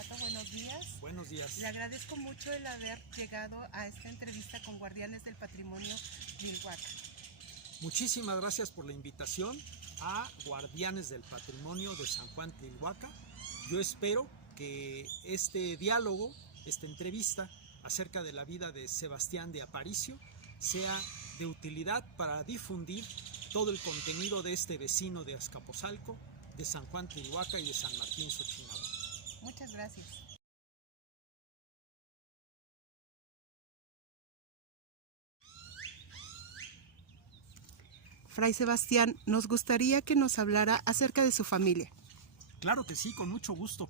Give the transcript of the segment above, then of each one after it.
Beato, buenos días. Buenos días. Le agradezco mucho el haber llegado a esta entrevista con Guardianes del Patrimonio Tlihuaca. Muchísimas gracias por la invitación a Guardianes del Patrimonio de San Juan Tlihuaca. Yo espero que este diálogo, esta entrevista acerca de la vida de Sebastián de Aparicio sea de utilidad para difundir todo el contenido de este vecino de Azcapotzalco, de San Juan Tlihuaca y de San Martín Xochimilco. Muchas gracias. Fray Sebastián, nos gustaría que nos hablara acerca de su familia. Claro que sí, con mucho gusto.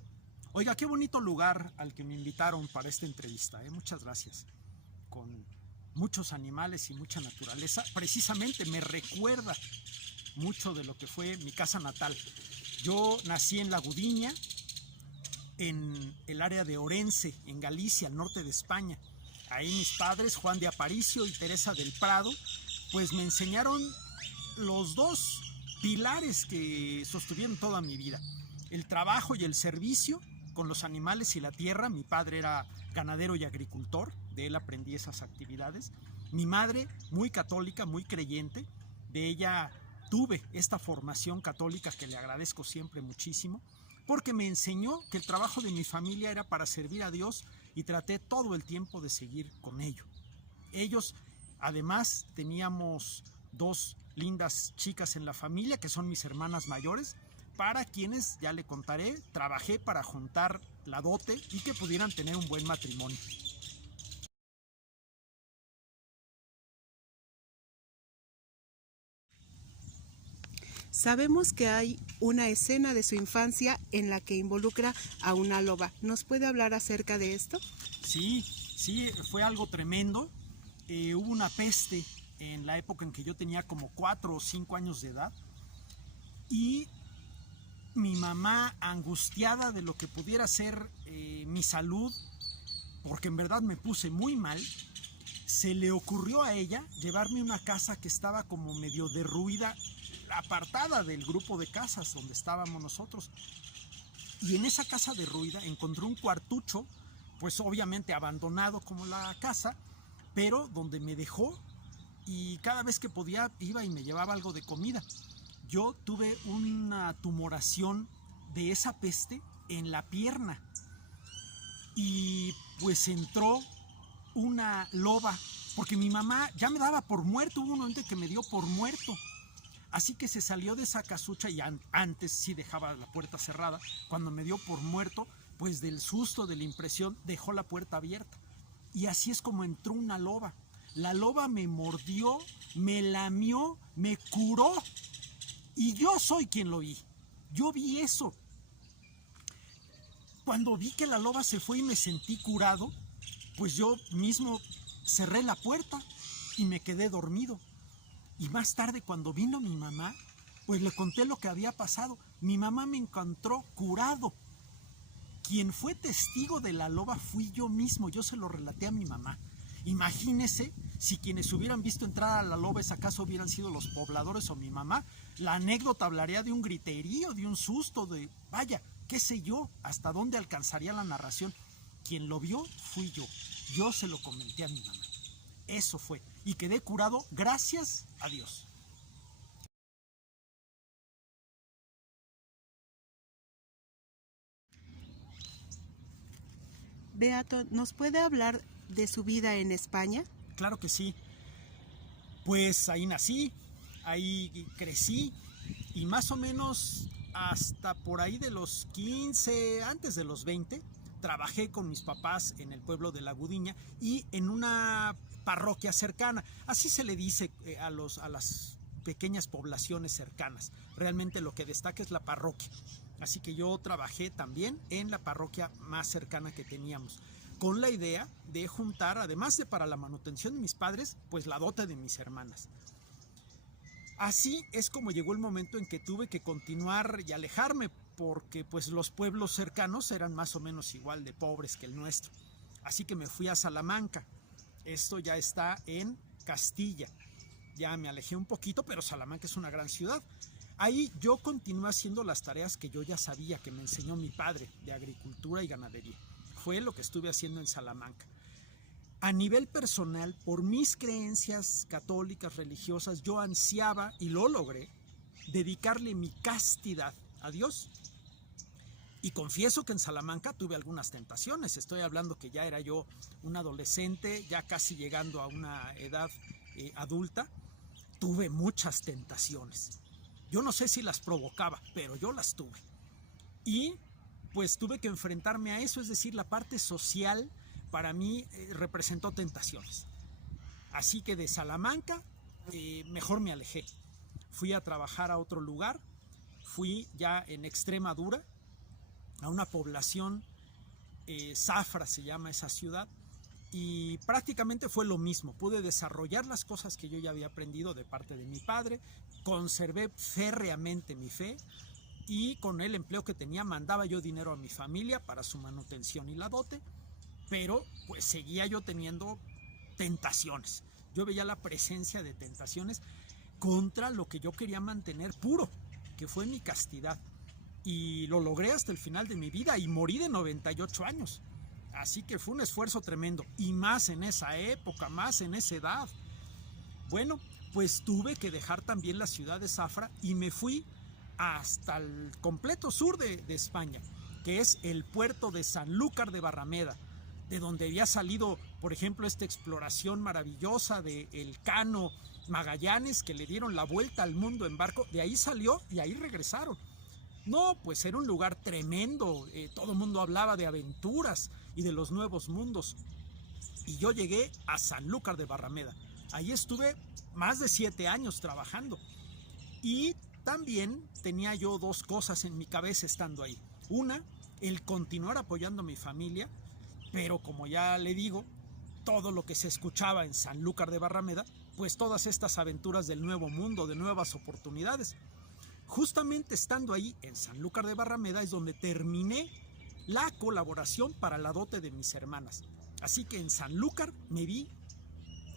Oiga, qué bonito lugar al que me invitaron para esta entrevista, muchas gracias. Con muchos animales y mucha naturaleza, precisamente me recuerda mucho de lo que fue mi casa natal. Yo nací en La Gudiña, en el área de Orense, en Galicia, al norte de España. Ahí mis padres, Juan de Aparicio y Teresa del Prado, pues me enseñaron los dos pilares que sostuvieron toda mi vida: el trabajo y el servicio con los animales y la tierra. Mi padre era ganadero y agricultor, de él aprendí esas actividades. Mi madre, muy católica, muy creyente, de ella tuve esta formación católica que le agradezco siempre muchísimo, porque me enseñó que el trabajo de mi familia era para servir a Dios y traté todo el tiempo de seguir con ello. Ellos, además, teníamos dos lindas chicas en la familia, que son mis hermanas mayores, para quienes, ya le contaré, trabajé para juntar la dote y que pudieran tener un buen matrimonio. Sabemos que hay una escena de su infancia en la que involucra a una loba. ¿Nos puede hablar acerca de esto? Sí, fue algo tremendo. Hubo una peste en la época en que yo tenía como 4 o 5 años de edad, y mi mamá, angustiada de lo que pudiera ser mi salud, porque en verdad me puse muy mal, se le ocurrió a ella llevarme a una casa que estaba como medio derruida, apartada del grupo de casas donde estábamos nosotros. Y en esa casa derruida encontró un cuartucho, pues obviamente abandonado como la casa, pero donde me dejó, y cada vez que podía iba y me llevaba algo de comida. Yo tuve una tumoración de esa peste en la pierna, y pues entró una loba, porque mi mamá ya me daba por muerto. Hubo un momento que me dio por muerto. Así que se salió de esa casucha, y antes sí dejaba la puerta cerrada. Cuando me dio por muerto, pues del susto, de la impresión, dejó la puerta abierta. Y así es como entró una loba. La loba me mordió, me lamió, me curó. Y yo soy quien lo vi. Yo vi eso. Cuando vi que la loba se fue y me sentí curado, pues yo mismo cerré la puerta y me quedé dormido. Y más tarde, cuando vino mi mamá, pues le conté lo que había pasado. Mi mamá me encontró curado. Quien fue testigo de la loba fui yo mismo. Yo se lo relaté a mi mamá. Imagínese si quienes hubieran visto entrar a la loba, ¿es acaso hubieran sido los pobladores o mi mamá? La anécdota hablaría de un griterío, de un susto, de vaya, qué sé yo, hasta dónde alcanzaría la narración. Quien lo vio fui yo. Yo se lo comenté a mi mamá. Eso fue. Y quedé curado gracias a Dios. Beato, ¿nos puede hablar de su vida en España? Claro que sí. Pues ahí nací, ahí crecí, y más o menos hasta por ahí de los 15, antes de los 20, trabajé con mis papás en el pueblo de La Gudiña y en una parroquia cercana. Así se le dice a las pequeñas poblaciones cercanas. Realmente lo que destaca es la parroquia. Así que yo trabajé también en la parroquia más cercana que teníamos, con la idea de juntar, además de para la manutención de mis padres, pues la dote de mis hermanas. Así es como llegó el momento en que tuve que continuar y alejarme, porque pues los pueblos cercanos eran más o menos igual de pobres que el nuestro. Así que me fui a Salamanca. Esto ya está en Castilla. Ya me alejé un poquito, pero Salamanca es una gran ciudad. Ahí yo continué haciendo las tareas que yo ya sabía, que me enseñó mi padre, de agricultura y ganadería. Fue lo que estuve haciendo en Salamanca. A nivel personal, por mis creencias católicas, religiosas, yo ansiaba, y lo logré, dedicarle mi castidad a Dios. Y confieso que en Salamanca tuve algunas tentaciones. Estoy hablando que ya era yo un adolescente, ya casi llegando a una edad adulta. Tuve muchas tentaciones. Yo no sé si las provocaba, pero yo las tuve. Y pues tuve que enfrentarme a eso, es decir, la parte social para mí representó tentaciones. Así que de Salamanca mejor me alejé. Fui a trabajar a otro lugar, fui ya en Extremadura, a una población, Zafra se llama esa ciudad, y prácticamente fue lo mismo. Pude desarrollar las cosas que yo ya había aprendido de parte de mi padre, conservé férreamente mi fe, y con el empleo que tenía mandaba yo dinero a mi familia para su manutención y la dote, pero pues seguía yo teniendo tentaciones. Yo veía la presencia de tentaciones contra lo que yo quería mantener puro, que fue mi castidad. Y lo logré hasta el final de mi vida y morí de 98 años. Así que fue un esfuerzo tremendo, y más en esa época, más en esa edad. Bueno, pues tuve que dejar también la ciudad de Zafra y me fui hasta el completo sur de España, que es el puerto de Sanlúcar de Barrameda, de donde había salido, por ejemplo, esta exploración maravillosa de Elcano Magallanes, que le dieron la vuelta al mundo en barco. De ahí salió y ahí regresaron. No, pues era un lugar tremendo, todo el mundo hablaba de aventuras y de los nuevos mundos. Y yo llegué a Sanlúcar de Barrameda. Ahí estuve más de 7 años trabajando. Y también tenía yo dos cosas en mi cabeza estando ahí. Una, el continuar apoyando a mi familia, pero como ya le digo, todo lo que se escuchaba en Sanlúcar de Barrameda, pues todas estas aventuras del nuevo mundo, de nuevas oportunidades. Justamente estando ahí en Sanlúcar de Barrameda es donde terminé la colaboración para la dote de mis hermanas. Así que en Sanlúcar me vi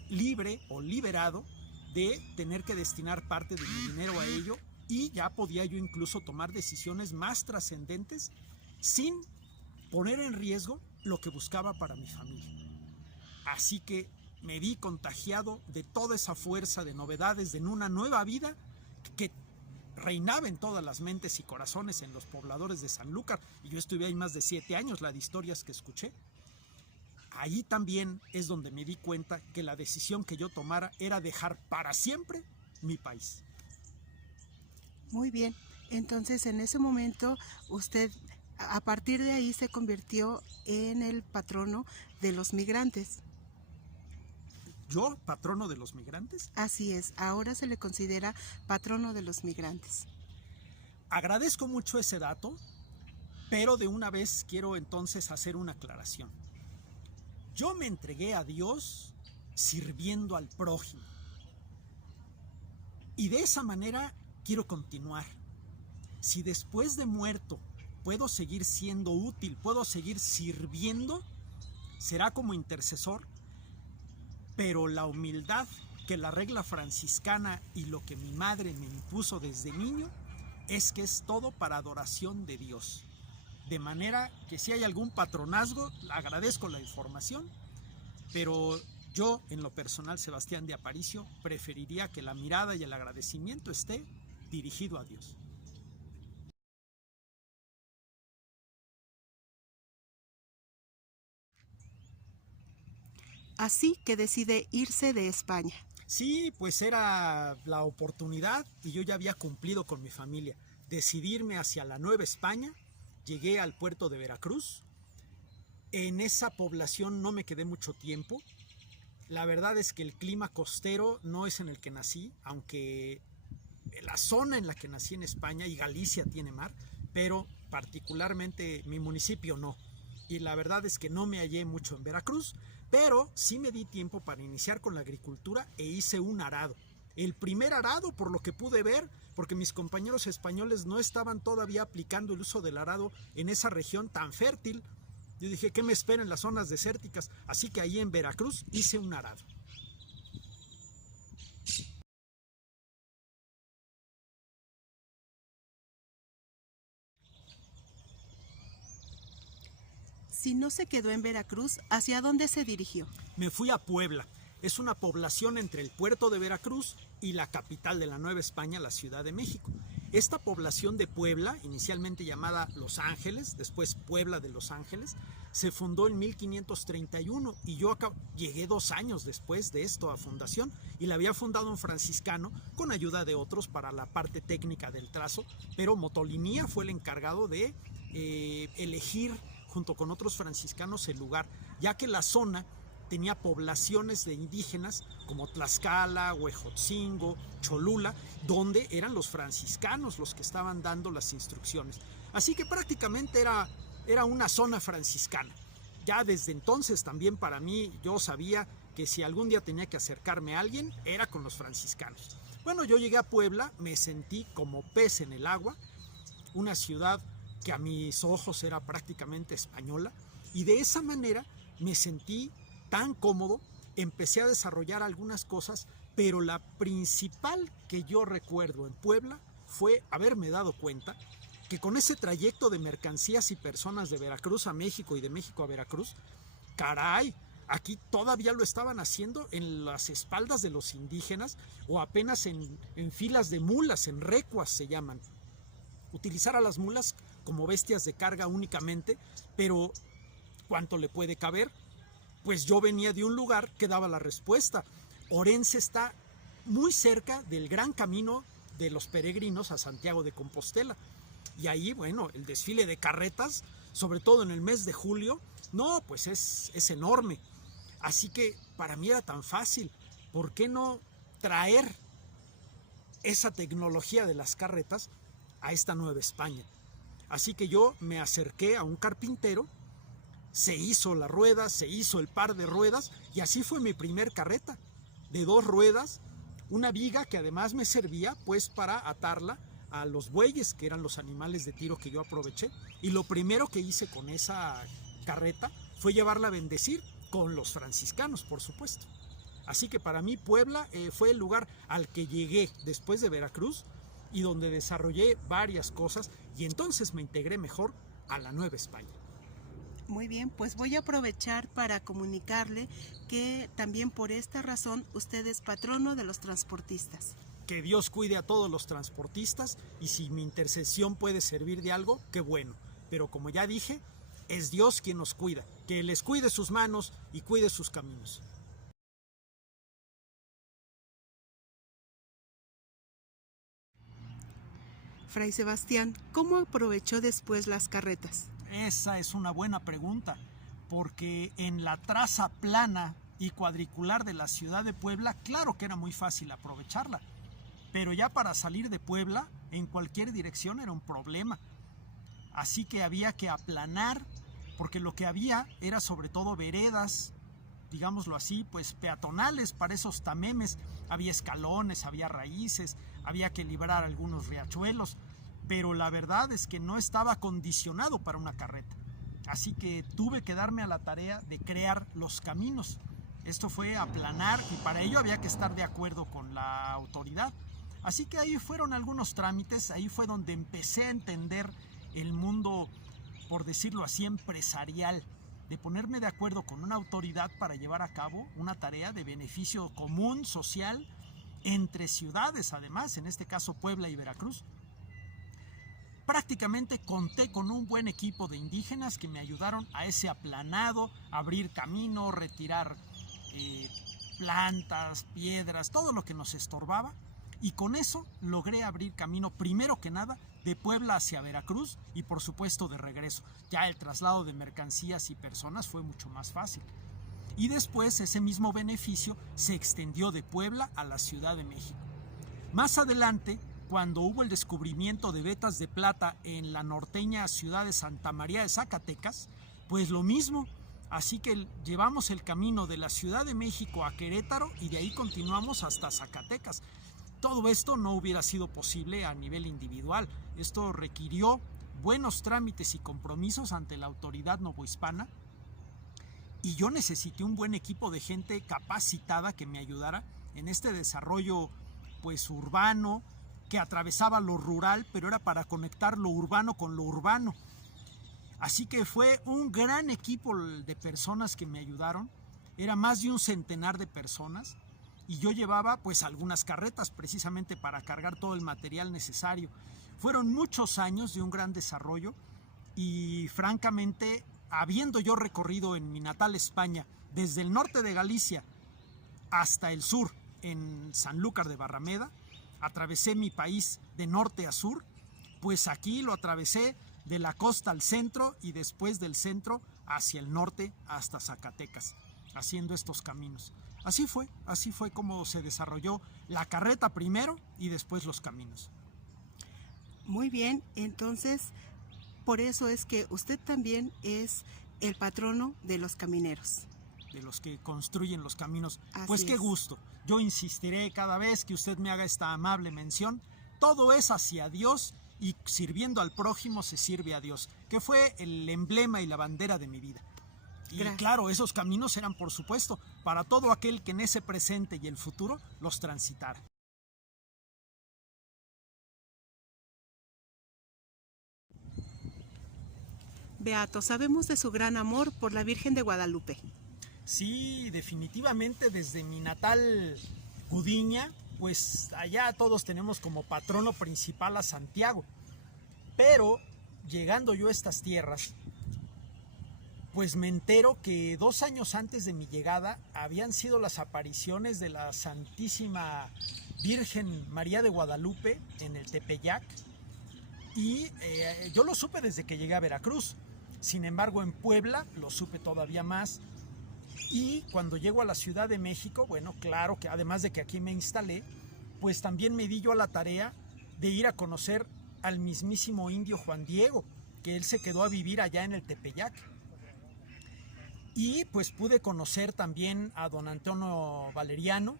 libre o liberado de tener que destinar parte de mi dinero a ello, y ya podía yo incluso tomar decisiones más trascendentes sin poner en riesgo lo que buscaba para mi familia. Así que me vi contagiado de toda esa fuerza de novedades, de una nueva vida que reinaba en todas las mentes y corazones en los pobladores de Sanlúcar, y yo estuve ahí más de 7 años, la de historias que escuché. Ahí también es donde me di cuenta que la decisión que yo tomara era dejar para siempre mi país. Muy bien, entonces en ese momento usted a partir de ahí se convirtió en el patrono de los migrantes. ¿Yo, patrono de los migrantes? Así es, ahora se le considera patrono de los migrantes. Agradezco mucho ese dato, pero de una vez quiero entonces hacer una aclaración. Yo me entregué a Dios sirviendo al prójimo. Y de esa manera quiero continuar. Si después de muerto puedo seguir siendo útil, puedo seguir sirviendo, será como intercesor, pero la humildad que la regla franciscana y lo que mi madre me impuso desde niño es que es todo para adoración de Dios. De manera que si hay algún patronazgo, agradezco la información, pero yo, en lo personal, Sebastián de Aparicio, preferiría que la mirada y el agradecimiento esté dirigido a Dios. Así que decide irse de España. Sí, pues era la oportunidad y yo ya había cumplido con mi familia. Decidirme hacia la Nueva España, llegué al puerto de Veracruz. En esa población no me quedé mucho tiempo. La verdad es que el clima costero no es en el que nací, aunque la zona en la que nací en España, y Galicia tiene mar, pero particularmente mi municipio no. Y la verdad es que no me hallé mucho en Veracruz, pero sí me di tiempo para iniciar con la agricultura e hice un arado. El primer arado, por lo que pude ver, porque mis compañeros españoles no estaban todavía aplicando el uso del arado en esa región tan fértil. Yo dije, ¿qué me espera en las zonas desérticas? Así que ahí en Veracruz hice un arado. si no se quedó en Veracruz, ¿hacia dónde se dirigió? Me fui a Puebla. Es una población entre el puerto de Veracruz y la capital de la Nueva España, la Ciudad de México. Esta población de Puebla, inicialmente llamada Los Ángeles, después Puebla de Los Ángeles, se fundó en 1531 y yo llegué 2 años después de esto a fundación, y la había fundado un franciscano con ayuda de otros para la parte técnica del trazo, pero Motolinía fue el encargado de elegir junto con otros franciscanos el lugar, ya que la zona tenía poblaciones de indígenas como Tlaxcala, Huejotzingo, Cholula, donde eran los franciscanos los que estaban dando las instrucciones. Así que prácticamente era una zona franciscana. Ya desde entonces también para mí yo sabía que si algún día tenía que acercarme a alguien era con los franciscanos. Bueno, yo llegué a Puebla, me sentí como pez en el agua, una ciudad que a mis ojos era prácticamente española, y de esa manera me sentí tan cómodo, empecé a desarrollar algunas cosas, pero la principal que yo recuerdo en Puebla fue haberme dado cuenta que con ese trayecto de mercancías y personas de Veracruz a México y de México a Veracruz, caray, aquí todavía lo estaban haciendo en las espaldas de los indígenas o apenas en filas de mulas, en recuas se llaman. Utilizar a las mulas como bestias de carga únicamente, pero ¿cuánto le puede caber? Pues yo venía de un lugar que daba la respuesta. Orense está muy cerca del gran camino de los peregrinos a Santiago de Compostela. Y ahí, bueno, el desfile de carretas, sobre todo en el mes de julio, no, pues es enorme. Así que para mí era tan fácil. ¿Por qué no traer esa tecnología de las carretas a esta Nueva España? Así que yo me acerqué a un carpintero, se hizo la rueda, se hizo el par de ruedas, y así fue mi primer carreta, de 2 ruedas, una viga que además me servía pues para atarla a los bueyes, que eran los animales de tiro que yo aproveché. Y lo primero que hice con esa carreta fue llevarla a bendecir con los franciscanos, por supuesto. Así que para mí Puebla fue el lugar al que llegué después de Veracruz y donde desarrollé varias cosas, y entonces me integré mejor a la Nueva España. Muy bien, pues voy a aprovechar para comunicarle que también por esta razón usted es patrono de los transportistas. Que Dios cuide a todos los transportistas, y si mi intercesión puede servir de algo, qué bueno. Pero como ya dije, es Dios quien nos cuida. Que les cuide sus manos y cuide sus caminos. Fray Sebastián, ¿cómo aprovechó después las carretas? Esa es una buena pregunta, porque en la traza plana y cuadricular de la ciudad de Puebla, claro que era muy fácil aprovecharla, pero ya para salir de Puebla, en cualquier dirección era un problema. Así que había que aplanar, porque lo que había era sobre todo veredas, digámoslo así, pues peatonales para esos tamemes. Había escalones, había raíces, había que librar algunos riachuelos, pero la verdad es que no estaba condicionado para una carreta. Así que tuve que darme a la tarea de crear los caminos. Esto fue aplanar, y para ello había que estar de acuerdo con la autoridad. Así que ahí fueron algunos trámites, ahí fue donde empecé a entender el mundo, por decirlo así, empresarial, de ponerme de acuerdo con una autoridad para llevar a cabo una tarea de beneficio común, social, entre ciudades, además, en este caso Puebla y Veracruz. Prácticamente conté con un buen equipo de indígenas que me ayudaron a ese aplanado, abrir camino, retirar plantas, piedras, todo lo que nos estorbaba, y con eso logré abrir camino, primero que nada, de Puebla hacia Veracruz, y por supuesto de regreso. Ya el traslado de mercancías y personas fue mucho más fácil. Y después ese mismo beneficio se extendió de Puebla a la Ciudad de México. Más adelante, cuando hubo el descubrimiento de vetas de plata en la norteña ciudad de Santa María de Zacatecas, pues lo mismo. Así que llevamos el camino de la Ciudad de México a Querétaro, y de ahí continuamos hasta Zacatecas. Todo esto no hubiera sido posible a nivel individual. Esto requirió buenos trámites y compromisos ante la autoridad novohispana, y yo necesité un buen equipo de gente capacitada que me ayudara en este desarrollo pues urbano, que atravesaba lo rural, pero era para conectar lo urbano con lo urbano. Así que fue un gran equipo de personas que me ayudaron. Era más de un centenar de personas y yo llevaba pues algunas carretas precisamente para cargar todo el material necesario. Fueron muchos años de un gran desarrollo y francamente, habiendo yo recorrido en mi natal España desde el norte de Galicia hasta el sur, en Sanlúcar de Barrameda, atravesé mi país de norte a sur, pues aquí lo atravesé de la costa al centro y después del centro hacia el norte hasta Zacatecas, haciendo estos caminos. Así fue como se desarrolló la carreta primero y después los caminos. Muy bien, entonces por eso es que usted también es el patrono de los camineros. De los que construyen los caminos. Así pues qué es. gusto. Yo insistiré cada vez que usted me haga esta amable mención. Todo es hacia Dios y sirviendo al prójimo se sirve a Dios, que fue el emblema y la bandera de mi vida. Y Gracias. claro, esos caminos eran, por supuesto, para todo aquel que en ese presente y el futuro los transitara. Beato, sabemos de su gran amor por la Virgen de Guadalupe. Sí, definitivamente desde mi natal Gudiña, pues allá todos tenemos como patrono principal a Santiago. Pero llegando yo a estas tierras, pues me entero que 2 años antes de mi llegada habían sido las apariciones de la Santísima Virgen María de Guadalupe en el Tepeyac. Y yo lo supe desde que llegué a Veracruz. Sin embargo, en Puebla lo supe todavía más. Y cuando llego a la Ciudad de México, bueno, claro que además de que aquí me instalé, pues también me di yo a la tarea de ir a conocer al mismísimo indio Juan Diego, que él se quedó a vivir allá en el Tepeyac. Y pues pude conocer también a don Antonio Valeriano.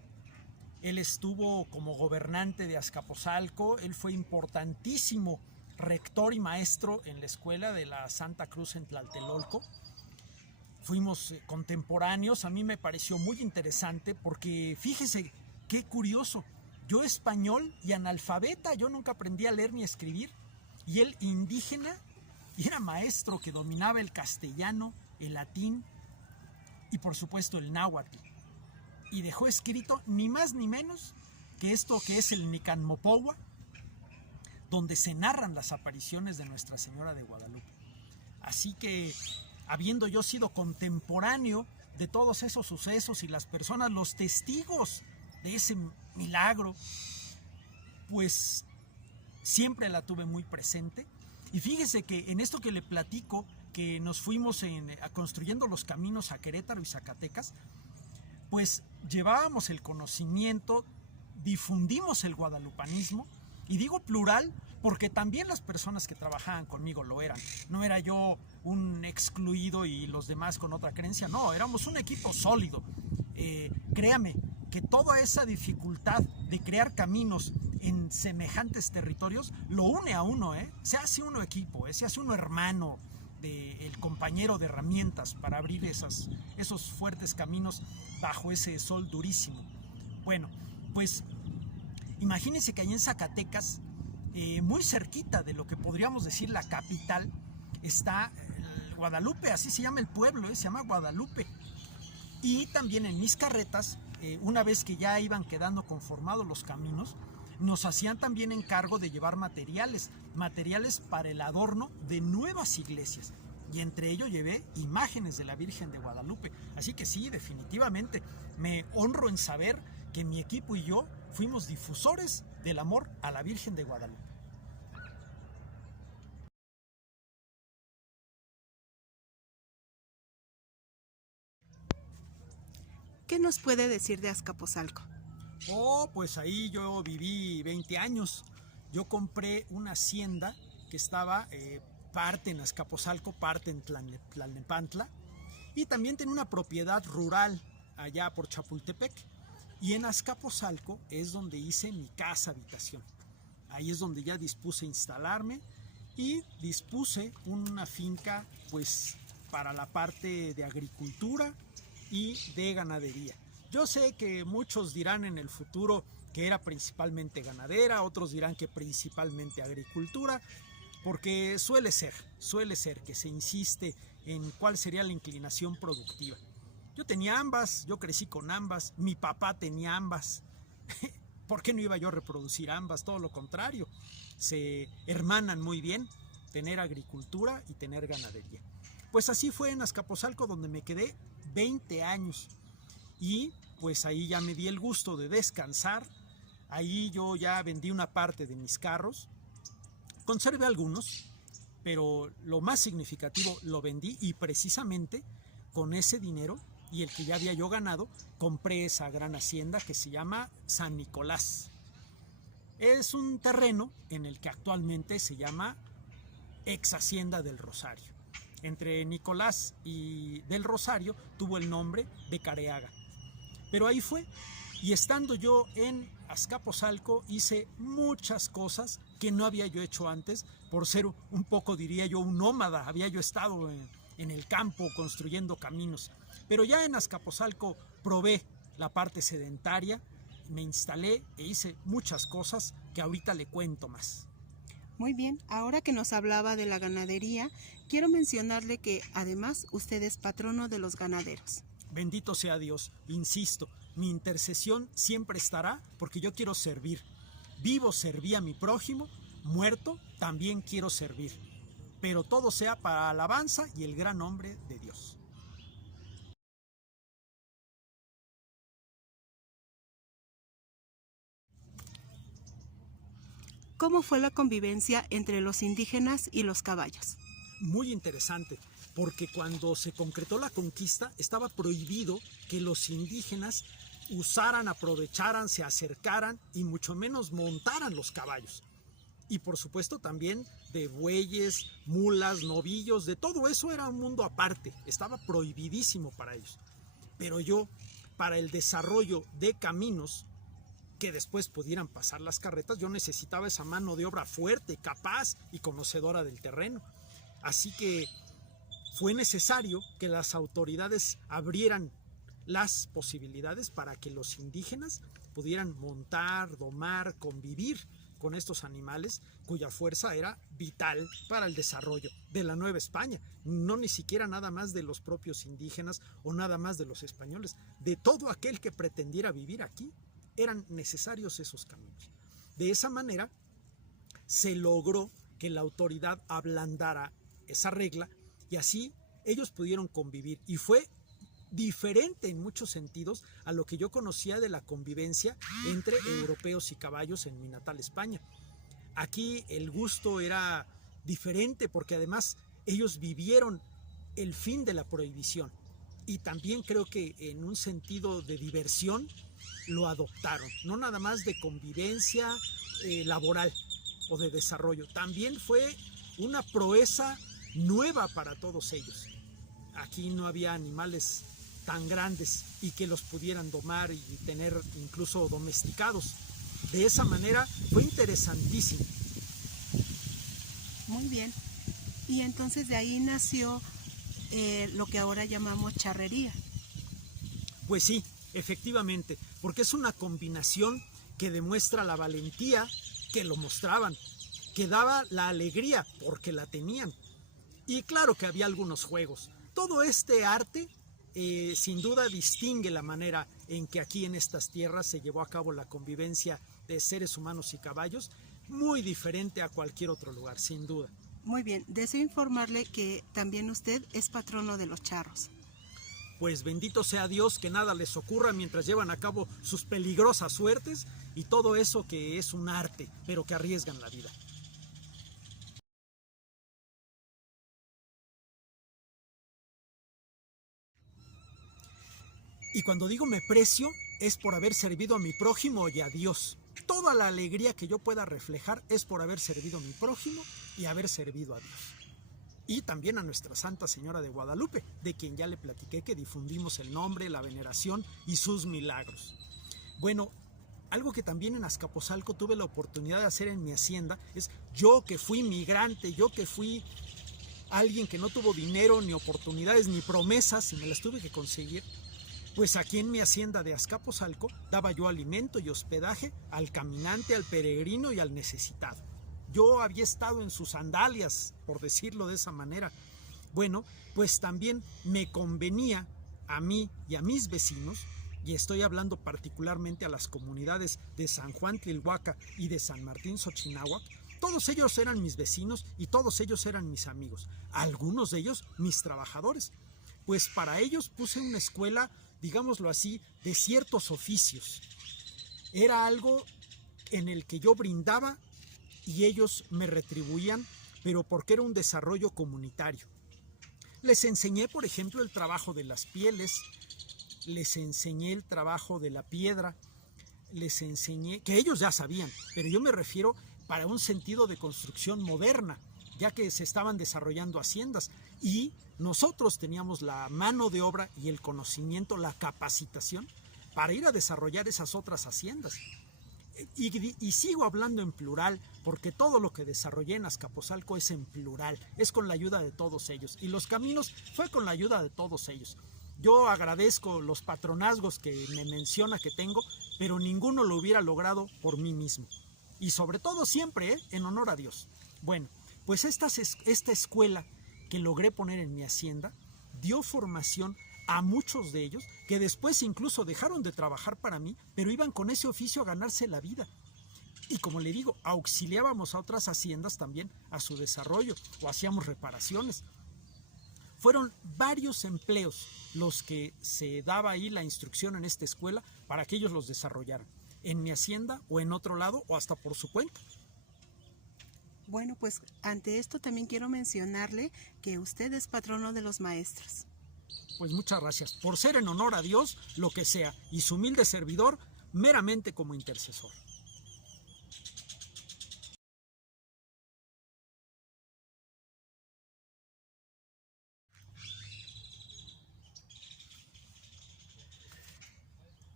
Él estuvo como gobernante de Azcapotzalco, él fue importantísimo rector y maestro en la escuela de la Santa Cruz en Tlatelolco. Fuimos contemporáneos, a mí me pareció muy interesante porque fíjese qué curioso, yo español y analfabeta, yo nunca aprendí a leer ni a escribir, y él indígena y era maestro que dominaba el castellano, el latín y por supuesto el náhuatl, y dejó escrito ni más ni menos que esto que es el Nicanmopohua, donde se narran las apariciones de Nuestra Señora de Guadalupe. Así que, habiendo yo sido contemporáneo de todos esos sucesos y las personas, los testigos de ese milagro, pues siempre la tuve muy presente. Y fíjese que en esto que le platico, que nos fuimos construyendo los caminos a Querétaro y Zacatecas, pues llevábamos el conocimiento, difundimos el guadalupanismo, y digo plural porque también las personas que trabajaban conmigo lo eran. No era yo un excluido y los demás con otra creencia, no, éramos un equipo sólido. Créame que toda esa dificultad de crear caminos en semejantes territorios lo une a uno, se hace uno equipo, se hace uno hermano, el compañero de herramientas para abrir esos fuertes caminos bajo ese sol durísimo. Bueno, pues imagínense que allá en Zacatecas, muy cerquita de lo que podríamos decir la capital, está Guadalupe, así se llama el pueblo, se llama Guadalupe. Y también en mis carretas, una vez que ya iban quedando conformados los caminos, nos hacían también encargo de llevar materiales para el adorno de nuevas iglesias. Y entre ello llevé imágenes de la Virgen de Guadalupe. Así que sí, definitivamente, me honro en saber que mi equipo y yo fuimos difusores del amor a la Virgen de Guadalupe. ¿Qué nos puede decir de Azcapotzalco? Oh, pues ahí yo viví 20 años. Yo compré una hacienda que estaba parte en Azcapotzalco, parte en Tlalnepantla, y también tenía una propiedad rural allá por Chapultepec. Y en Azcapotzalco es donde hice mi casa habitación. Ahí es donde ya dispuse instalarme y dispuse una finca pues para la parte de agricultura y de ganadería. Yo sé que muchos dirán en el futuro que era principalmente ganadera, otros dirán que principalmente agricultura. porque suele ser que se insiste en cuál sería la inclinación productiva. Yo tenía ambas, yo crecí con ambas, mi papá tenía ambas. ¿Por qué no iba yo a reproducir ambas? Todo lo contrario, se hermanan muy bien, tener agricultura y tener ganadería. Pues así fue en Azcapotzalco, donde me quedé 20 años y pues ahí ya me di el gusto de descansar. Ahí yo ya vendí una parte de mis carros, conservé algunos, pero lo más significativo lo vendí y precisamente con ese dinero y el que ya había yo ganado, compré esa gran hacienda que se llama San Nicolás. Es un terreno en el que actualmente se llama Ex Hacienda del Rosario. Entre Nicolás y del Rosario tuvo el nombre de Careaga. Pero ahí fue, y estando yo en Azcapotzalco hice muchas cosas que no había yo hecho antes, por ser un poco, diría yo, un nómada. Había yo estado en el campo construyendo caminos, pero ya en Azcapotzalco probé la parte sedentaria, me instalé e hice muchas cosas que ahorita le cuento más. Muy bien, ahora que nos hablaba de la ganadería, quiero mencionarle que además usted es patrono de los ganaderos. Bendito sea Dios, insisto, mi intercesión siempre estará porque yo quiero servir. Vivo serví a mi prójimo, muerto también quiero servir, pero todo sea para alabanza y el gran nombre de Dios. ¿Cómo fue la convivencia entre los indígenas y los caballos? Muy interesante, porque cuando se concretó la conquista estaba prohibido que los indígenas usaran, aprovecharan, se acercaran y mucho menos montaran los caballos. Y por supuesto también de bueyes, mulas, novillos, de todo eso era un mundo aparte, estaba prohibidísimo para ellos. Pero yo, para el desarrollo de caminos que después pudieran pasar las carretas, yo necesitaba esa mano de obra fuerte, capaz y conocedora del terreno. Así que fue necesario que las autoridades abrieran las posibilidades para que los indígenas pudieran montar, domar, convivir con estos animales cuya fuerza era vital para el desarrollo de la Nueva España. No ni siquiera nada más de los propios indígenas o nada más de los españoles, de todo aquel que pretendiera vivir aquí. Eran necesarios esos caminos. De esa manera se logró que la autoridad ablandara esa regla y así ellos pudieron convivir, y fue diferente en muchos sentidos a lo que yo conocía de la convivencia entre europeos y caballos en mi natal España. Aquí el gusto era diferente porque además ellos vivieron el fin de la prohibición y también creo que en un sentido de diversión lo adoptaron, no nada más de convivencia laboral o de desarrollo, también fue una proeza nueva para todos ellos. Aquí no había animales tan grandes y que los pudieran domar y tener incluso domesticados. De esa manera fue interesantísimo. Muy bien. Y entonces de ahí nació lo que ahora llamamos charrería. Pues sí, efectivamente, porque es una combinación que demuestra la valentía, que lo mostraban, que daba la alegría porque la tenían. Y claro que había algunos juegos. Todo este arte sin duda distingue la manera en que aquí en estas tierras se llevó a cabo la convivencia de seres humanos y caballos, muy diferente a cualquier otro lugar, sin duda. Muy bien, deseo informarle que también usted es patrono de los charros. Pues bendito sea Dios, que nada les ocurra mientras llevan a cabo sus peligrosas suertes y todo eso que es un arte, pero que arriesgan la vida. Y cuando digo me precio, es por haber servido a mi prójimo y a Dios. Toda la alegría que yo pueda reflejar es por haber servido a mi prójimo y haber servido a Dios. Y también a Nuestra Santa Señora de Guadalupe, de quien ya le platiqué que difundimos el nombre, la veneración y sus milagros. Bueno, algo que también en Azcapotzalco tuve la oportunidad de hacer en mi hacienda es yo que fui migrante, yo que fui alguien que no tuvo dinero, ni oportunidades, ni promesas, y me las tuve que conseguir. Pues aquí en mi hacienda de Azcapotzalco daba yo alimento y hospedaje al caminante, al peregrino y al necesitado. yo había estado en sus sandalias, por decirlo de esa manera. Bueno, pues también me convenía a mí y a mis vecinos, y estoy hablando particularmente a las comunidades de San Juan Tlalhuaca y de San Martín Xochináhuac. Todos ellos eran mis vecinos y todos ellos eran mis amigos, algunos de ellos mis trabajadores. Pues para ellos puse una escuela, digámoslo así, de ciertos oficios. Era algo en el que yo brindaba y ellos me retribuían, pero porque era un desarrollo comunitario. Les enseñé, por ejemplo, el trabajo de las pieles, les enseñé el trabajo de la piedra, les enseñé, que ellos ya sabían, pero yo me refiero para un sentido de construcción moderna, ya que se estaban desarrollando haciendas y nosotros teníamos la mano de obra y el conocimiento, la capacitación para ir a desarrollar esas otras haciendas. Y sigo hablando en plural porque todo lo que desarrollé en Azcapotzalco es en plural, es con la ayuda de todos ellos, y los caminos fue con la ayuda de todos ellos. Yo agradezco los patronazgos que me menciona que tengo, pero ninguno lo hubiera logrado por mí mismo, y sobre todo siempre en honor a Dios. Bueno, pues esta escuela que logré poner en mi hacienda dio formación a muchos de ellos que después incluso dejaron de trabajar para mí, pero iban con ese oficio a ganarse la vida. Y como le digo, auxiliábamos a otras haciendas también a su desarrollo o hacíamos reparaciones. Fueron varios empleos los que se daba ahí la instrucción en esta escuela para que ellos los desarrollaran, en mi hacienda o en otro lado o hasta por su cuenta. Bueno, pues ante esto también quiero mencionarle que usted es patrono de los maestros. Pues muchas gracias por ser en honor a Dios lo que sea, y su humilde servidor meramente como intercesor.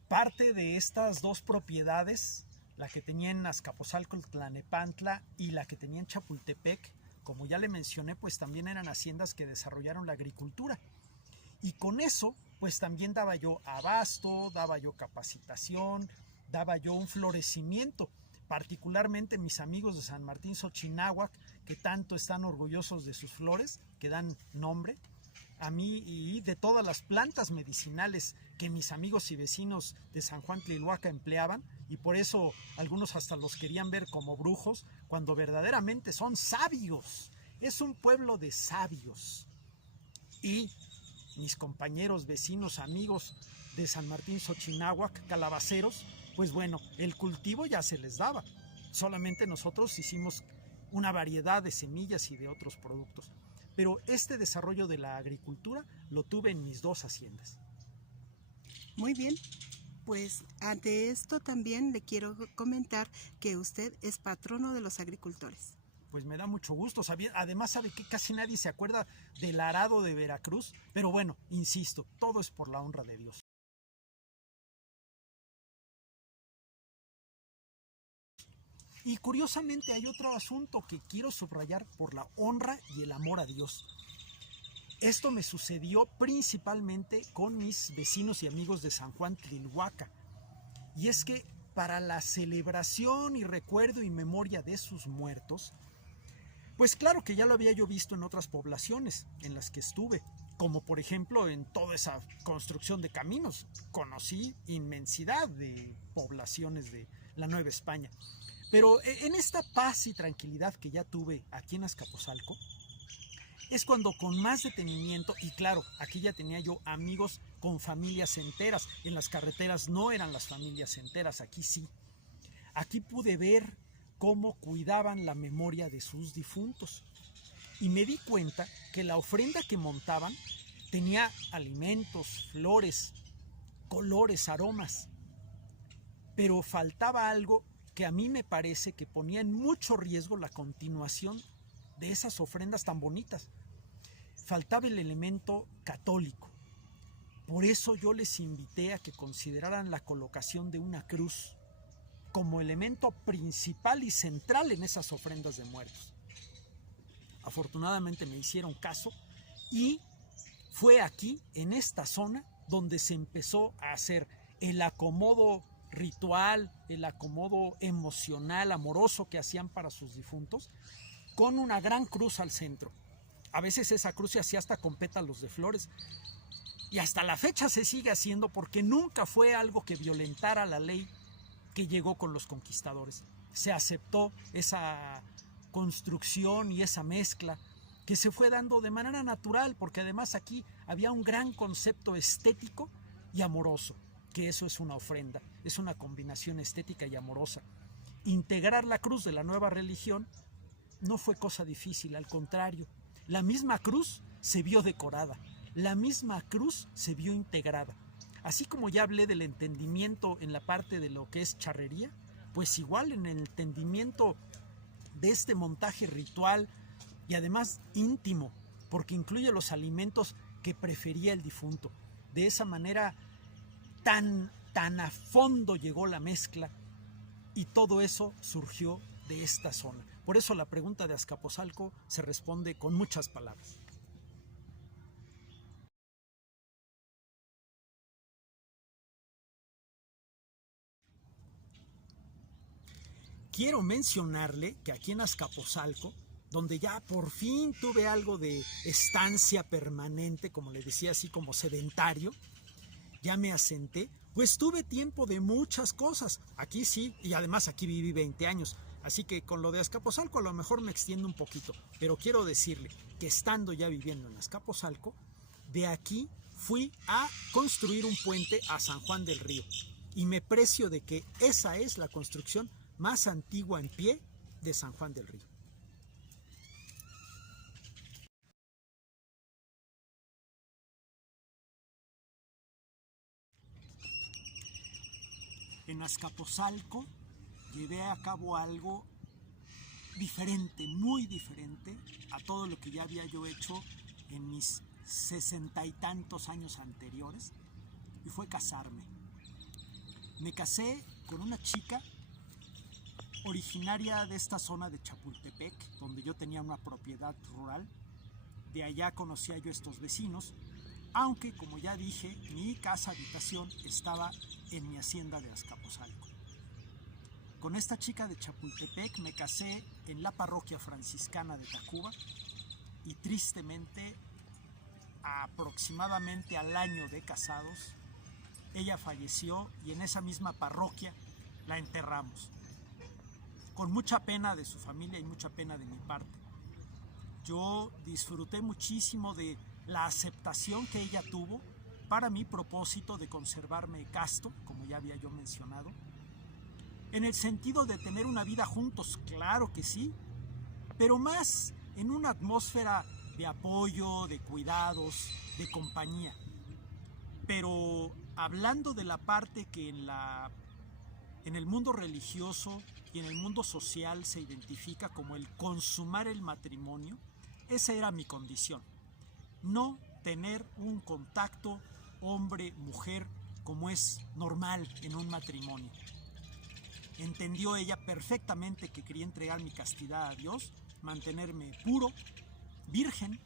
Parte de estas dos propiedades, la que tenía en Azcapotzalco, Tlalnepantla, y la que tenía en Chapultepec, como ya le mencioné, pues también eran haciendas que desarrollaron la agricultura. Y con eso, pues también daba yo abasto, daba yo capacitación, daba yo un florecimiento. Particularmente mis amigos de San Martín Xochináhuac, que tanto están orgullosos de sus flores, que dan nombre a mí, y de todas las plantas medicinales que mis amigos y vecinos de San Juan Tlalhuaca empleaban, y por eso algunos hasta los querían ver como brujos, cuando verdaderamente son sabios. Es un pueblo de sabios. Y mis compañeros, vecinos, amigos de San Martín Xochináhuac, calabaceros, pues bueno, el cultivo ya se les daba. Solamente nosotros hicimos una variedad de semillas y de otros productos. Pero este desarrollo de la agricultura lo tuve en mis dos haciendas. Muy bien, pues ante esto también le quiero comentar que usted es patrono de los agricultores. Pues me da mucho gusto. Además, sabe que casi nadie se acuerda del arado de Veracruz, pero bueno, insisto, todo es por la honra de Dios. Y curiosamente hay otro asunto que quiero subrayar por la honra y el amor a Dios. Esto me sucedió principalmente con mis vecinos y amigos de San Juan Tlalhuaca. Y es que para la celebración y recuerdo y memoria de sus muertos, pues claro que ya lo había yo visto en otras poblaciones en las que estuve, como por ejemplo en toda esa construcción de caminos. Conocí inmensidad de poblaciones de la Nueva España. Pero en esta paz y tranquilidad que ya tuve aquí en Azcapotzalco, es cuando con más detenimiento, y claro, aquí ya tenía yo amigos con familias enteras. En las carreteras no eran las familias enteras, aquí sí. Aquí pude ver cómo cuidaban la memoria de sus difuntos. Y me di cuenta que la ofrenda que montaban tenía alimentos, flores, colores, aromas. Pero faltaba algo que a mí me parece que ponía en mucho riesgo la continuación de esas ofrendas tan bonitas. Faltaba el elemento católico. Por eso yo les invité a que consideraran la colocación de una cruz como elemento principal y central en esas ofrendas de muertos. Afortunadamente me hicieron caso y fue aquí, en esta zona, donde se empezó a hacer el acomodo ritual, el acomodo emocional, amoroso que hacían para sus difuntos, con una gran cruz al centro. A veces esa cruz se hacía hasta con pétalos de flores. Y hasta la fecha se sigue haciendo porque nunca fue algo que violentara la ley que llegó con los conquistadores. Se aceptó esa construcción y esa mezcla que se fue dando de manera natural, porque además aquí había un gran concepto estético y amoroso, que eso es una ofrenda, es una combinación estética y amorosa. Integrar la cruz de la nueva religión no fue cosa difícil, al contrario, la misma cruz se vio decorada, la misma cruz se vio integrada. Así como ya hablé del entendimiento en la parte de lo que es charrería, pues igual en el entendimiento de este montaje ritual y además íntimo, porque incluye los alimentos que prefería el difunto. De esa manera tan a fondo llegó la mezcla y todo eso surgió de esta zona. Por eso la pregunta de Azcapotzalco se responde con muchas palabras. Quiero mencionarle que aquí en Azcapotzalco, donde ya por fin tuve algo de estancia permanente, como le decía, así como sedentario, ya me asenté, pues tuve tiempo de muchas cosas. Aquí sí, y además aquí viví 20 años, así que con lo de Azcapotzalco a lo mejor me extiendo un poquito, pero quiero decirle que estando ya viviendo en Azcapotzalco, de aquí fui a construir un puente a San Juan del Río, y me precio de que esa es la construcción más antigua en pie de San Juan del Río. En Azcapotzalco llevé a cabo algo diferente, muy diferente a todo lo que ya había yo hecho en mis 60 y tantos años anteriores, y fue casarme. Me casé con una chica originaria de esta zona de Chapultepec, donde yo tenía una propiedad rural. De allá conocía yo a estos vecinos, aunque, como ya dije, mi casa habitación estaba en mi hacienda de Azcapotzalco. Con esta chica de Chapultepec me casé en la parroquia franciscana de Tacuba, y tristemente, aproximadamente al año de casados, ella falleció y en esa misma parroquia la enterramos. Con mucha pena de su familia y mucha pena de mi parte. Yo disfruté muchísimo de la aceptación que ella tuvo para mi propósito de conservarme casto, como ya había yo mencionado, en el sentido de tener una vida juntos, claro que sí, pero más en una atmósfera de apoyo, de cuidados, de compañía. Pero hablando de la parte que en el mundo religioso y en el mundo social se identifica como el consumar el matrimonio, esa era mi condición. No tener un contacto hombre-mujer como es normal en un matrimonio. Entendió ella perfectamente que quería entregar mi castidad a Dios, mantenerme puro, virgen,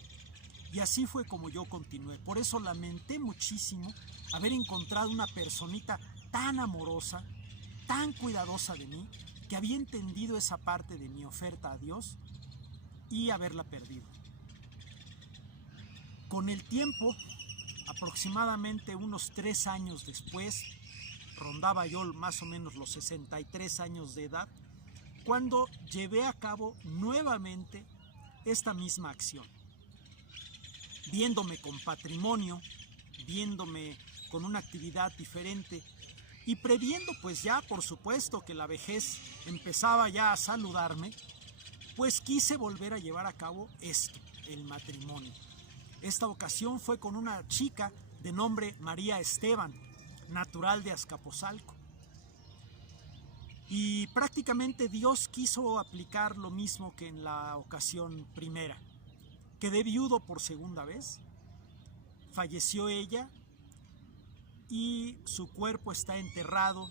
y así fue como yo continué. Por eso lamenté muchísimo haber encontrado una personita tan amorosa, tan cuidadosa de mí, que había entendido esa parte de mi oferta a Dios y haberla perdido. Con el tiempo, aproximadamente unos 3 años después, rondaba yo más o menos los 63 años de edad, cuando llevé a cabo nuevamente esta misma acción. Viéndome con patrimonio, viéndome con una actividad diferente, y previendo pues ya por supuesto que la vejez empezaba ya a saludarme, pues quise volver a llevar a cabo esto, el matrimonio. Esta ocasión fue con una chica de nombre María Esteban, natural de Azcapotzalco. Y prácticamente Dios quiso aplicar lo mismo que en la ocasión primera. Quedé viudo por segunda vez, falleció ella, y su cuerpo está enterrado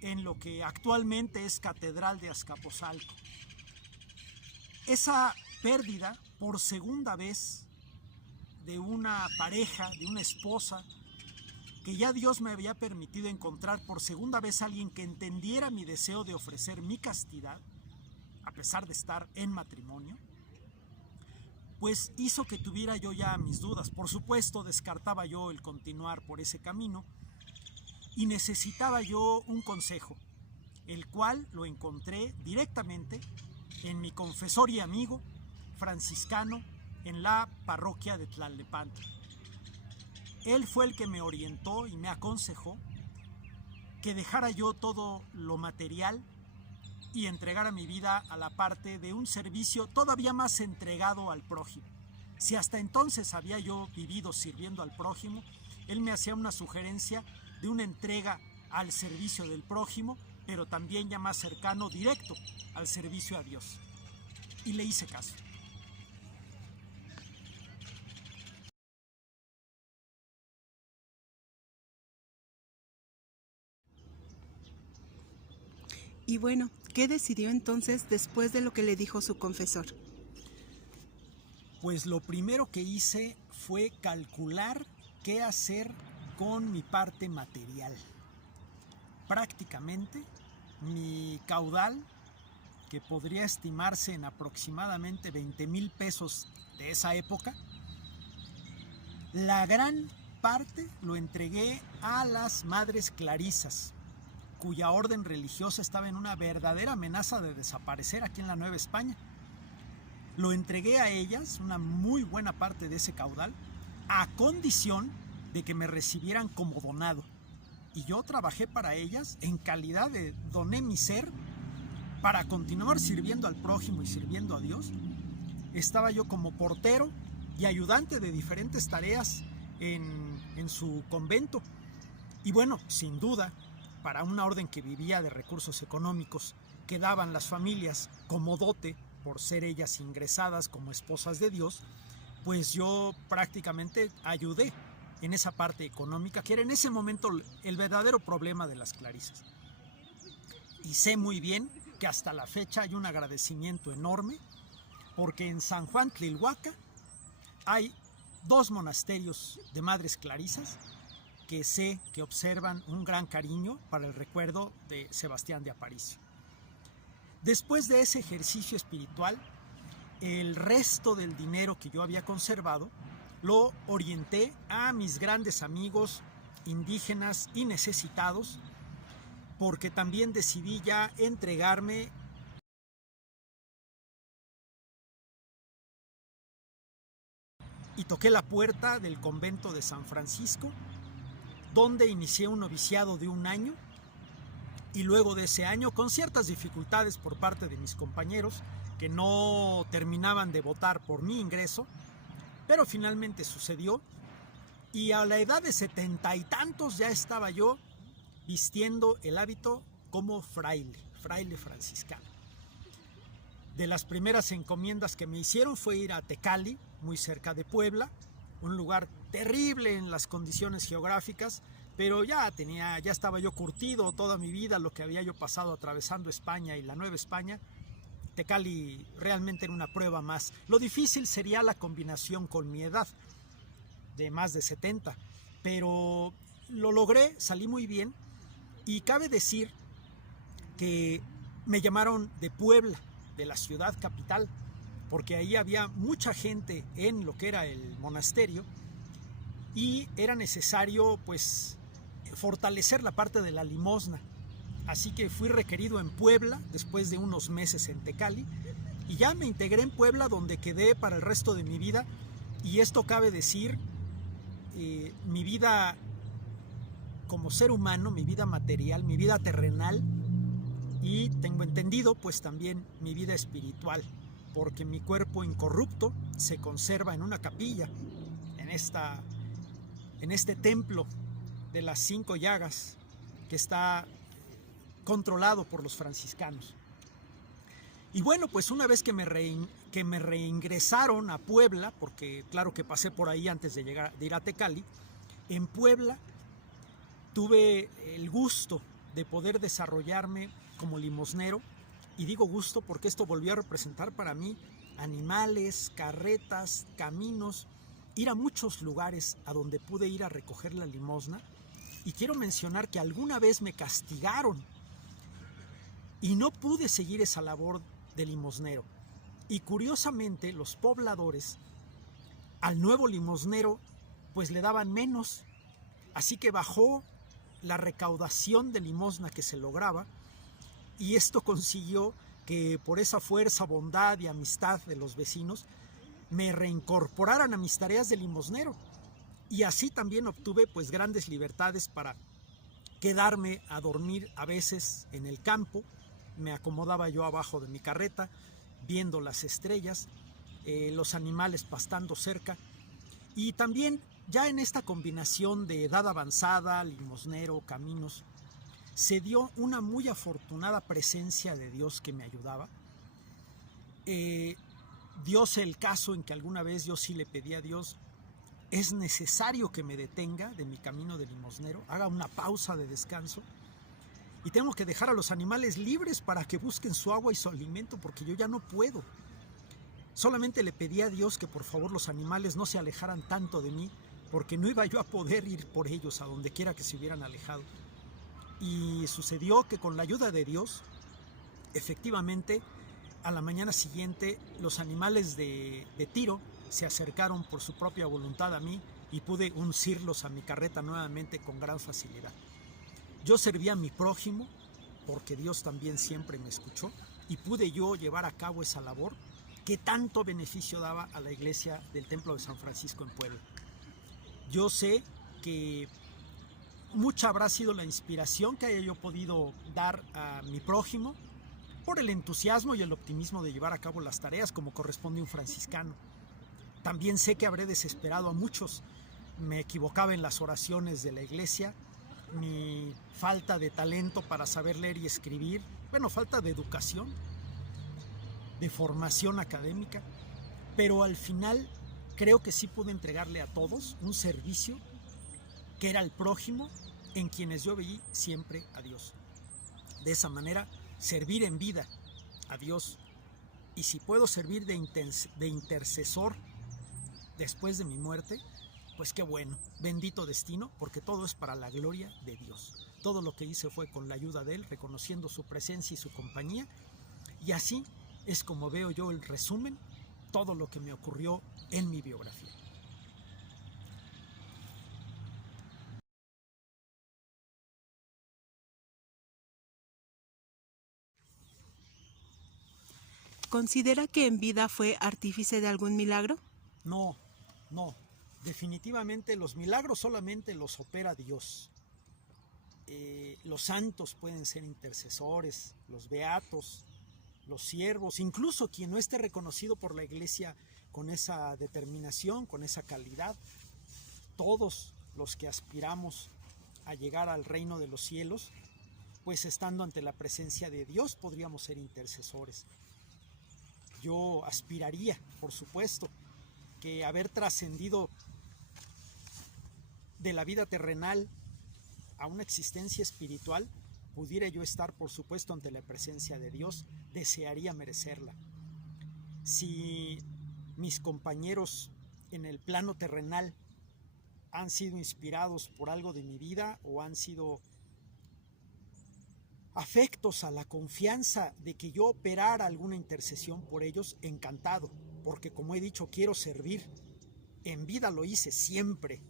en lo que actualmente es Catedral de Azcapotzalco. Esa pérdida por segunda vez de una pareja, de una esposa, que ya Dios me había permitido encontrar por segunda vez a alguien que entendiera mi deseo de ofrecer mi castidad, a pesar de estar en matrimonio, pues hizo que tuviera yo ya mis dudas. Por supuesto, descartaba yo el continuar por ese camino y necesitaba yo un consejo, el cual lo encontré directamente en mi confesor y amigo franciscano en la parroquia de Tlalnepantla. Él fue el que me orientó y me aconsejó que dejara yo todo lo material y entregara mi vida a la parte de un servicio todavía más entregado al prójimo. Si hasta entonces había yo vivido sirviendo al prójimo, él me hacía una sugerencia de una entrega al servicio del prójimo, pero también ya más cercano, directo al servicio a Dios. Y le hice caso. Y bueno, ¿qué decidió entonces después de lo que le dijo su confesor? Pues lo primero que hice fue calcular qué hacer con mi parte material. Prácticamente mi caudal, que podría estimarse en aproximadamente 20,000 pesos de esa época, la gran parte lo entregué a las Madres Clarisas, cuya orden religiosa estaba en una verdadera amenaza de desaparecer aquí en la Nueva España. Lo entregué a ellas, una muy buena parte de ese caudal, a condición de que me recibieran como donado. Y yo trabajé para ellas en calidad de doné mi ser para continuar sirviendo al prójimo y sirviendo a Dios. Estaba yo como portero y ayudante de diferentes tareas en su convento. Y bueno, sin duda, para una orden que vivía de recursos económicos que daban las familias como dote por ser ellas ingresadas como esposas de Dios, pues yo prácticamente ayudé en esa parte económica, que era en ese momento el verdadero problema de las Clarisas. Y sé muy bien que hasta la fecha hay un agradecimiento enorme, porque en San Juan Tlilhuaca hay 2 monasterios de Madres Clarisas que sé que observan un gran cariño para el recuerdo de Sebastián de Aparicio. Después de ese ejercicio espiritual, el resto del dinero que yo había conservado lo orienté a mis grandes amigos indígenas y necesitados, porque también decidí ya entregarme y toqué la puerta del convento de San Francisco, donde inicié un noviciado de 1 año, y luego de ese año, con ciertas dificultades por parte de mis compañeros que no terminaban de votar por mi ingreso, pero finalmente sucedió, y a la edad de 70 y tantos ya estaba yo vistiendo el hábito como fraile franciscano. De las primeras encomiendas que me hicieron fue ir a Tecali, muy cerca de Puebla, un lugar terrible en las condiciones geográficas, pero ya estaba yo curtido toda mi vida, lo que había yo pasado atravesando España y la Nueva España. Tecali realmente era una prueba más. Lo difícil sería la combinación con mi edad, de más de 70, pero lo logré, salí muy bien, y cabe decir que me llamaron de Puebla, de la ciudad capital, porque ahí había mucha gente en lo que era el monasterio y era necesario pues fortalecer la parte de la limosna. Así que fui requerido en Puebla después de unos meses en Tecali, y ya me integré en Puebla, donde quedé para el resto de mi vida. Y esto cabe decir, mi vida como ser humano, mi vida material, mi vida terrenal, y tengo entendido pues también mi vida espiritual, porque mi cuerpo incorrupto se conserva en una capilla, en este templo de las 5 llagas, que está controlado por los franciscanos. Y bueno, pues una vez que me reingresaron a Puebla, porque claro que pasé por ahí antes de ir a Tecali, en Puebla tuve el gusto de poder desarrollarme como limosnero, y digo gusto porque esto volvió a representar para mí animales, carretas, caminos, ir a muchos lugares a donde pude ir a recoger la limosna, Y quiero mencionar que alguna vez me castigaron y no pude seguir esa labor de limosnero. Y curiosamente los pobladores al nuevo limosnero pues le daban menos, así que bajó la recaudación de limosna que se lograba, y esto consiguió que por esa fuerza, bondad y amistad de los vecinos me reincorporaran a mis tareas de limosnero, y así también obtuve pues grandes libertades para quedarme a dormir a veces en el campo. Me acomodaba yo abajo de mi carreta viendo las estrellas, los animales pastando cerca, y también ya en esta combinación de edad avanzada, limosnero, caminos, se dio una muy afortunada presencia de Dios que me ayudaba. Diose el caso en que alguna vez yo sí le pedí a Dios: es necesario que me detenga de mi camino de limosnero, haga una pausa de descanso, y tengo que dejar a los animales libres para que busquen su agua y su alimento, porque yo ya no puedo. Solamente le pedí a Dios que por favor los animales no se alejaran tanto de mí, porque no iba yo a poder ir por ellos a donde quiera que se hubieran alejado. Y sucedió que con la ayuda de Dios, efectivamente, a la mañana siguiente los animales de Tiro se acercaron por su propia voluntad a mí y pude uncirlos a mi carreta nuevamente con gran facilidad. Yo serví a mi prójimo porque Dios también siempre me escuchó, y pude yo llevar a cabo esa labor que tanto beneficio daba a la iglesia del Templo de San Francisco en Puebla. Yo sé que mucha habrá sido la inspiración que haya yo podido dar a mi prójimo por el entusiasmo y el optimismo de llevar a cabo las tareas como corresponde a un franciscano. También sé que habré desesperado a muchos. Me equivocaba en las oraciones de la iglesia, mi falta de talento para saber leer y escribir, falta de educación, de formación académica, pero al final creo que sí pude entregarle a todos un servicio que era el prójimo, en quienes yo veí siempre a Dios. De esa manera, servir en vida a Dios, y si puedo servir de intercesor después de mi muerte, pues qué bueno, bendito destino, porque todo es para la gloria de Dios. Todo lo que hice fue con la ayuda de Él, reconociendo su presencia y su compañía, y así es como veo yo el resumen, todo lo que me ocurrió en mi biografía. ¿Considera que en vida fue artífice de algún milagro? No. Definitivamente los milagros solamente los opera Dios. Los santos pueden ser intercesores, los beatos, los siervos, incluso quien no esté reconocido por la iglesia con esa determinación, con esa calidad. Todos los que aspiramos a llegar al reino de los cielos, pues estando ante la presencia de Dios podríamos ser intercesores. Yo aspiraría, por supuesto, que haber trascendido de la vida terrenal a una existencia espiritual, pudiera yo estar, por supuesto, ante la presencia de Dios. Desearía merecerla. Si mis compañeros en el plano terrenal han sido inspirados por algo de mi vida o han sido afectos a la confianza de que yo operara alguna intercesión por ellos, encantado, porque como he dicho, quiero servir. En vida lo hice siempre,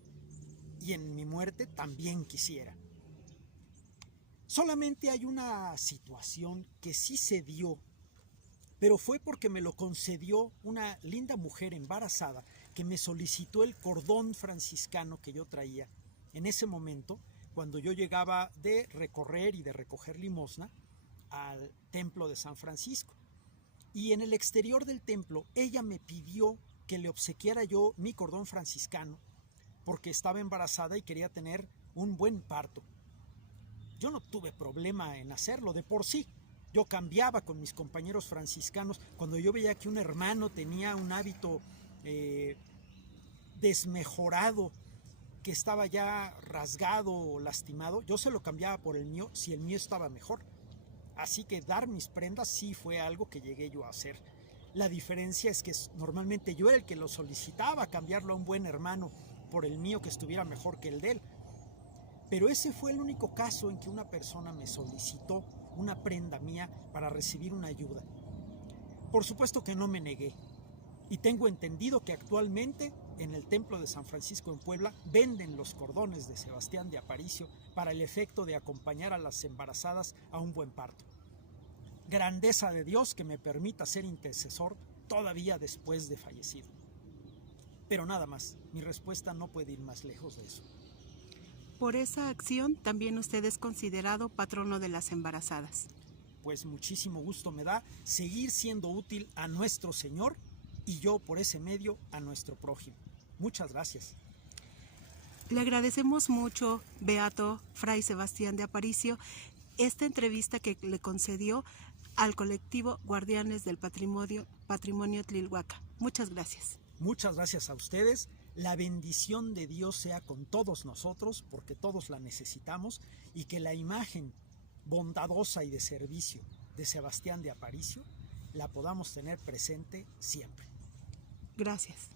y en mi muerte también quisiera. Solamente hay una situación que sí se dio, pero fue porque me lo concedió una linda mujer embarazada que me solicitó el cordón franciscano que yo traía en ese momento, cuando yo llegaba de recorrer y de recoger limosna al templo de San Francisco. Y en el exterior del templo ella me pidió que le obsequiara yo mi cordón franciscano porque estaba embarazada y quería tener un buen parto. Yo no tuve problema en hacerlo, de por sí. Yo cambiaba con mis compañeros franciscanos. Cuando yo veía que un hermano tenía un hábito desmejorado, que estaba ya rasgado o lastimado, yo se lo cambiaba por el mío si el mío estaba mejor. Así que dar mis prendas sí fue algo que llegué yo a hacer. La diferencia es que normalmente yo era el que lo solicitaba, cambiarlo a un buen hermano por el mío que estuviera mejor que el de él. Pero ese fue el único caso en que una persona me solicitó una prenda mía para recibir una ayuda. Por supuesto que no me negué. Y tengo entendido que actualmente en el Templo de San Francisco en Puebla venden los cordones de Sebastián de Aparicio para el efecto de acompañar a las embarazadas a un buen parto. Grandeza de Dios que me permita ser intercesor todavía después de fallecido. Pero nada más, mi respuesta no puede ir más lejos de eso. Por esa acción también usted es considerado patrono de las embarazadas. Pues muchísimo gusto me da seguir siendo útil a nuestro Señor y yo por ese medio a nuestro prójimo. Muchas gracias. Le agradecemos mucho, Beato Fray Sebastián de Aparicio, esta entrevista que le concedió al colectivo Guardianes del Patrimonio Tlilhuaca. Muchas gracias. Muchas gracias a ustedes. La bendición de Dios sea con todos nosotros, porque todos la necesitamos, y que la imagen bondadosa y de servicio de Sebastián de Aparicio la podamos tener presente siempre. Gracias.